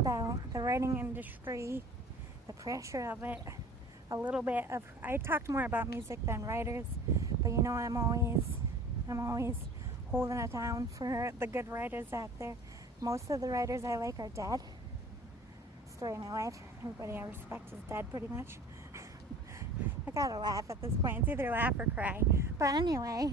about the writing industry, the pressure of it, a little bit of, I talked more about music than writers, but you know, I'm always holding it down for the good writers out there. Most of the writers I like are dead. Story of my life. Everybody I respect is dead pretty much. I gotta laugh at this point. It's either laugh or cry. But anyway,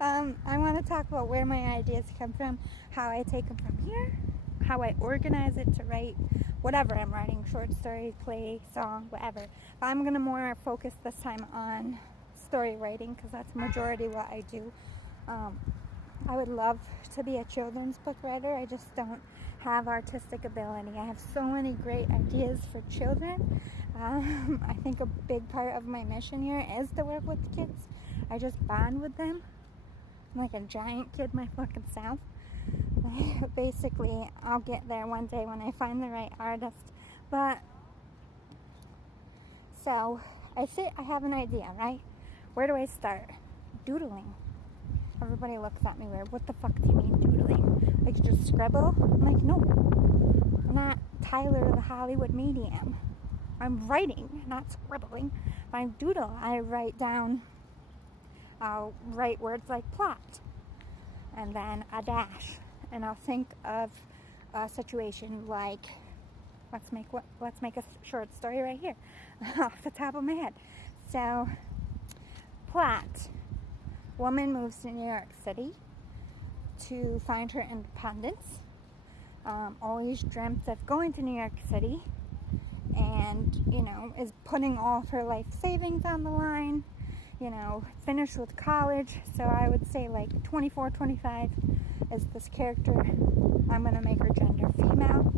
I want to talk about where my ideas come from, how I take them from here, how I organize it to write whatever I'm writing, short story, play, song, whatever. But I'm going to more focus this time on story writing because that's majority what I do. I would love to be a children's book writer. I just don't have artistic ability. I have so many great ideas for children. I think a big part of my mission here is to work with kids. I just bond with them. I'm like a giant kid my fucking self. Basically, I'll get there one day when I find the right artist. But, so, I have an idea, right? Where do I start? Doodling. Everybody looks at me weird. What the fuck do you mean doodling? Like you just scribble? I'm like, no. I'm not Tyler the Hollywood medium. I'm writing, not scribbling. When I doodle, I'll write words like plot. And then a dash. And I'll think of a situation like, let's make a short story right here, off the top of my head. So, plot. Woman moves to New York City to find her independence. Always dreamt of going to New York City and, is putting all of her life savings on the line, finished with college. So I would say like 24, 25 is this character. I'm going to make her gender female.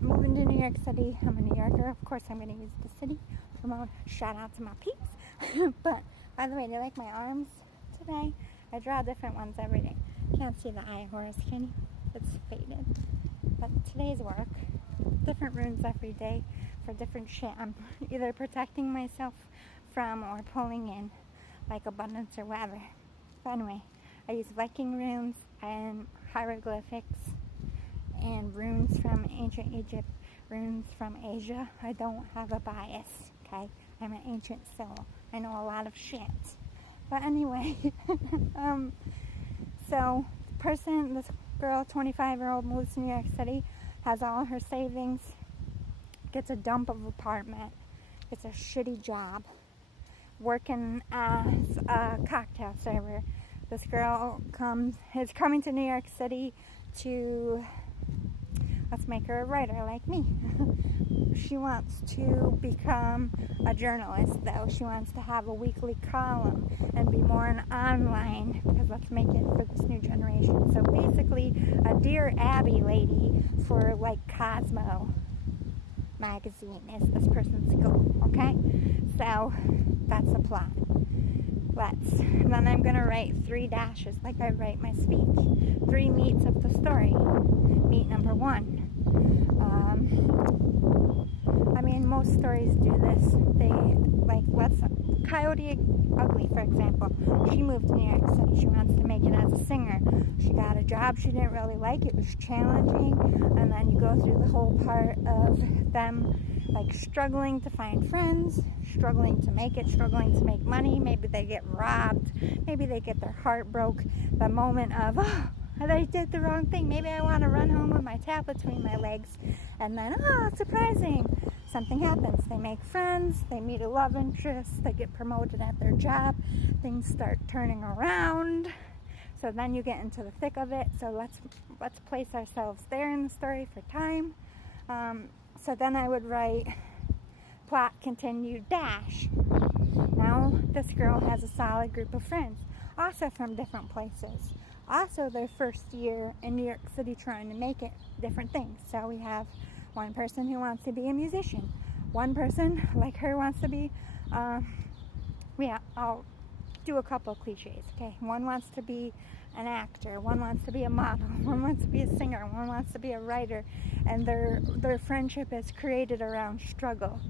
Moving to New York City. I'm a New Yorker. Of course, I'm going to use the city. Promote. Shout out to my peeps. But, by the way, do you like my arms today? I draw different ones every day. Can't see the eye horse, can you? It's faded. But today's work, different runes every day for different shit. I'm either protecting myself from or pulling in, like abundance or whatever. But anyway, I use Viking runes and hieroglyphics and runes from ancient Egypt, runes from Asia. I don't have a bias, okay? I'm an ancient soul. I know a lot of shit. But anyway, so this girl, 25-year-old, moves to New York City, has all her savings, gets a dump of apartment, gets a shitty job, working as a cocktail server. This girl is coming to New York City to, let's make her a writer like me. She wants to become a journalist, though. She wants to have a weekly column and be more an online, because let's make it for this new generation. So basically, a Dear Abby lady for like Cosmo magazine is this person's goal, okay? So that's the plot. Then I'm going to write 3 dashes like I write my speech. 3 meats of the story. Meat number 1. Most stories do this. Coyote Ugly, for example. She moved to New York City. She wants to make it as a singer. She got a job she didn't really like. It was challenging. And then you go through the whole part of them struggling to find friends, struggling to make it, struggling to make money. Maybe they get robbed. Maybe they get their heart broke. The moment of, I did the wrong thing. Maybe I want to run home with my tail between my legs. And then, surprising. Something happens. They make friends. They meet a love interest. They get promoted at their job. Things start turning around. So then you get into the thick of it. So let's place ourselves there in the story for time. So then I would write plot continued dash. Now this girl has a solid group of friends, also from different places. Also their first year in New York City trying to make it, different things. So we have one person who wants to be a musician. One person, like her, wants to be, I'll do a couple of cliches, okay? One wants to be an actor. One wants to be a model. One wants to be a singer. One wants to be a writer. And their friendship is created around struggle.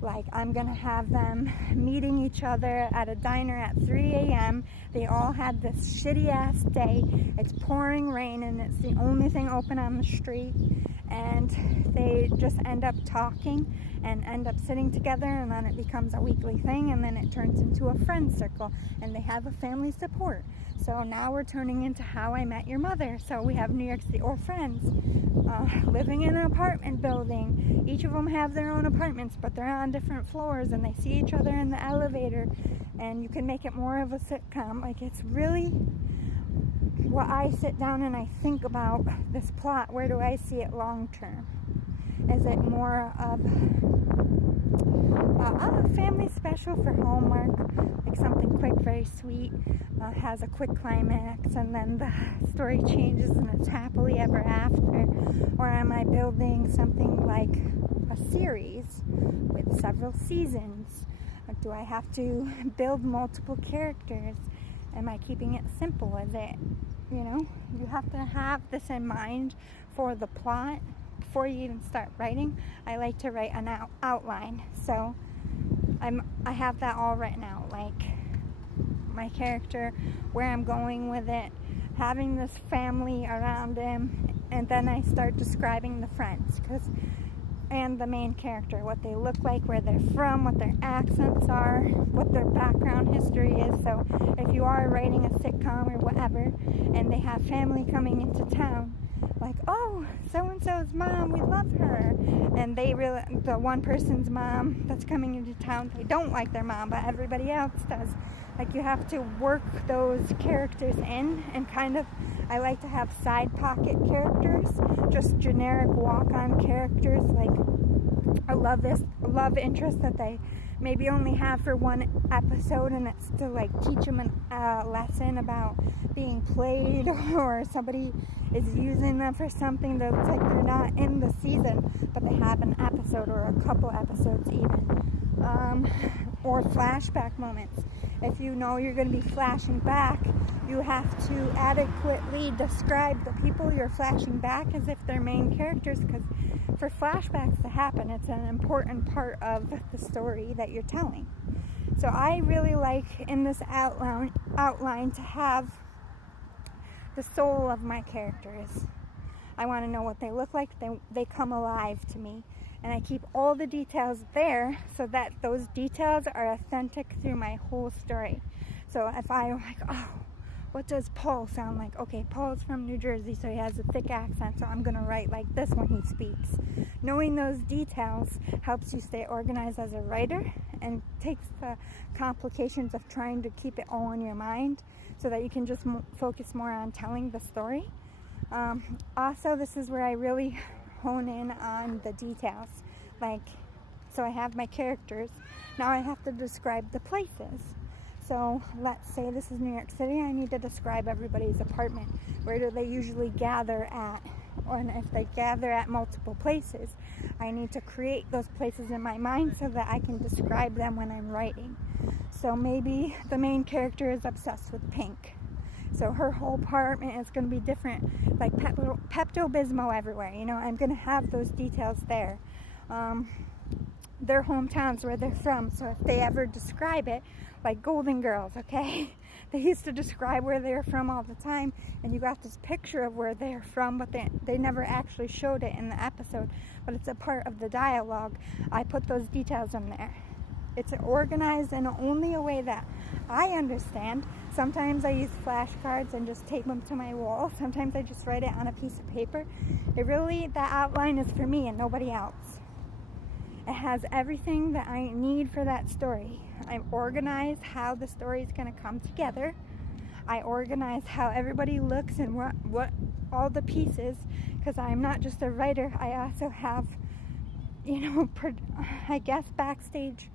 Like, I'm gonna have them meeting each other at a diner at 3 a.m. They all had this shitty ass day. It's pouring rain and it's the only thing open on the street. And they just end up talking and end up sitting together, and then it becomes a weekly thing, and then it turns into a friend circle, and they have a family support. So now we're turning into How I Met Your Mother. So we have New York City, or Friends, living in an apartment building. Each of them have their own apartments, but they're on different floors, and they see each other in the elevator, and you can make it more of a sitcom. Like, it's really what I sit down and I think about this plot. Where do I see it long term? Is it more of a family special for Hallmark, like something quick, very sweet, has a quick climax, and then the story changes and it's happily ever after? Or am I building something like a series with several seasons? Or do I have to build multiple characters? Am I keeping it simple? Is it, you have to have this in mind for the plot before you even start writing. I like to write an outline, so I have that all written out, like my character, where I'm going with it, having this family around him, and then I start describing the friends, and the main character, what they look like, where they're from, what their accents are, what their background history is. So if you are writing a sitcom or whatever, and they have family coming into town, like, oh, so-and-so's mom, we love her, and the one person's mom that's coming into town, they don't like their mom, but everybody else does. Like, you have to work those characters in, and I like to have side pocket characters, just generic walk-on characters, like a love interest that they maybe only have for one episode, and it's to like teach them a lesson about being played, or somebody is using them for something that's like they're not in the season, but they have an episode or a couple episodes even, or flashback moments. If you know you're going to be flashing back, you have to adequately describe the people you're flashing back as if they're main characters, because for flashbacks to happen, it's an important part of the story that you're telling. So I really like in this outline to have the soul of my characters. I want to know what they look like. They come alive to me. And I keep all the details there so that those details are authentic through my whole story. So if I'm like, oh, what does Paul sound like? Okay, Paul's from New Jersey, so he has a thick accent, so I'm going to write like this when he speaks. Knowing those details helps you stay organized as a writer, and takes the complications of trying to keep it all in your mind so that you can just focus more on telling the story. Also, this is where I really hone in on the details. So I have my characters. Now I have to describe the places. So let's say this is New York City. I need to describe everybody's apartment. Where do they usually gather at? And if they gather at multiple places, I need to create those places in my mind so that I can describe them when I'm writing. So maybe the main character is obsessed with pink. So her whole apartment is going to be different, like Pepto-Bismol everywhere. I'm going to have those details there. Their hometowns, where they're from. So if they ever describe it, like Golden Girls, okay? They used to describe where they're from all the time, and you got this picture of where they're from, but they never actually showed it in the episode. But it's a part of the dialogue. I put those details in there. It's organized in only a way that I understand. Sometimes I use flashcards and just tape them to my wall. Sometimes I just write it on a piece of paper. That outline is for me and nobody else. It has everything that I need for that story. I organize how the story is going to come together. I organize how everybody looks and what all the pieces, because I'm not just a writer. I also have, I guess backstage.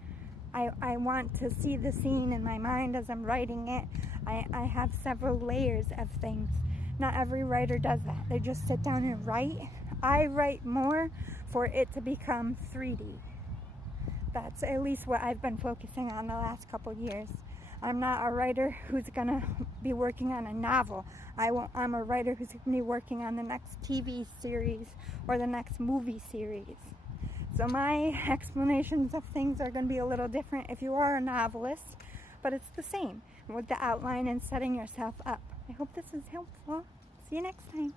I want to see the scene in my mind as I'm writing it. I have several layers of things. Not every writer does that. They just sit down and write. I write more for it to become 3D. That's at least what I've been focusing on the last couple years. I'm not a writer who's going to be working on a novel. I'm a writer who's going to be working on the next TV series or the next movie series. So my explanations of things are going to be a little different if you are a novelist, but it's the same with the outline and setting yourself up. I hope this is helpful. See you next time.